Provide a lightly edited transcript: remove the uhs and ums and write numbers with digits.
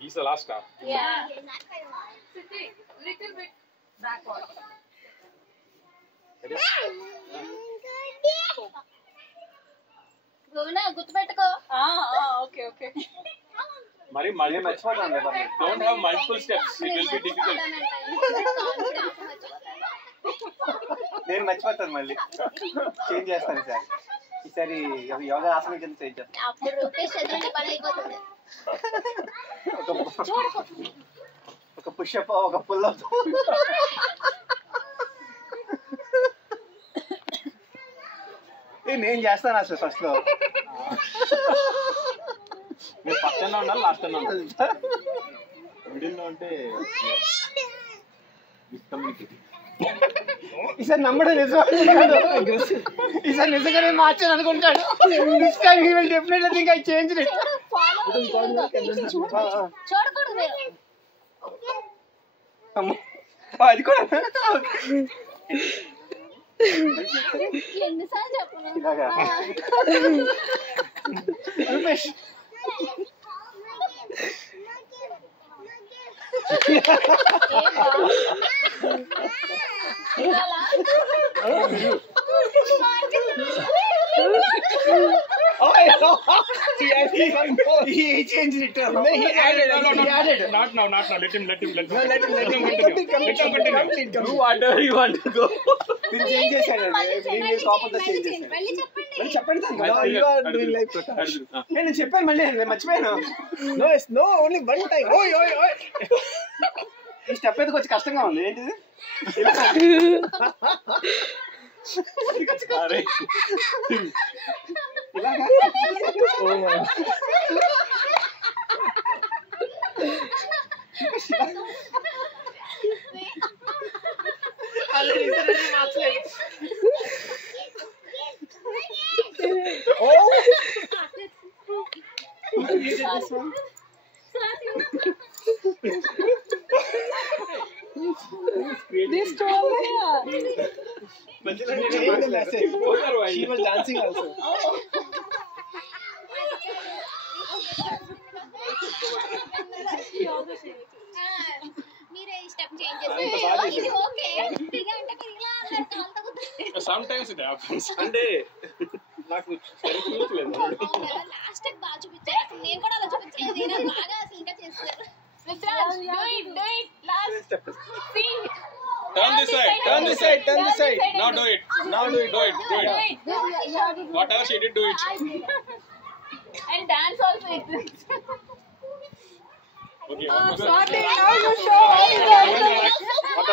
He's the last star. Yeah. Little bit backward. Govina, గుర్తుపెట్టుకో. Okay, okay. Mari మర్చిపోతాను లేదండి. Don't have multiple steps. It will be difficult. నేను మర్చిపోతాను మళ్ళీ. Change చేస్తాను సార్. ఈసారి యోగా ఆసనం కింద చేంజ్ చేస్తాను. అప్పుడు రూపేష్ ఎదురుండి పని అయిపోతుంది. ఒక పుషప్ ఒక పుల్ అప్. నేను చేస్తాను అసలు ఫస్ట్ లో. మీరు ఫస్ట్ అన్నా ఉండాలి లాస్ట్ అన్నా ఉండాలి. మిడిల్ లో అంటే ఈసారి నమ్మడం నిజం. ఈసారి నిజంగానే మార్చాను అనుకుంటాడు. This time he will definitely think I changed it. చూడకూడదు మీరు. అది కూడా ఎన్నిసార్లు చెప్పను. ఇలాగా Rupesh he changed it. No, he added. Not now. Let him continue. Do whatever you want to go. Then change చేశాను. నేను కోపంతో చేంజ్ చేశాను. మళ్ళీ చెప్పండి. మళ్ళీ చెప్పండి తంగా. You are doing like Prakash. నేను చెప్పాను మళ్ళీ నేను మర్చిపోయాను. No, only one time. ఓయ్ ఈ స్టెప్ అయితే కొంచెం కష్టంగా ఉంది. ఏంటిది? అరే ఇలాగా This tall hair. She was dancing also. మీరే స్టెప్ చేంజ్ చేస్తే ఇది ఓకే. ఫ్రీగా అంటే ఇలా అన్నారు కాల్తో కుదురు. sometimes it happens. అంటే నాకు చూపించలేదు. లాస్ట్ స్టెప్ బాగా చూపించారు. అసలు నేను కూడా అలా చూపించలేదు. నేను బాగా అసలు ఇంకా చేస్తారు. Do it. Last step. See. Turn this side. Now do it. Whatever she did, do it. And dance also it. Okay. Sorry, now you show. What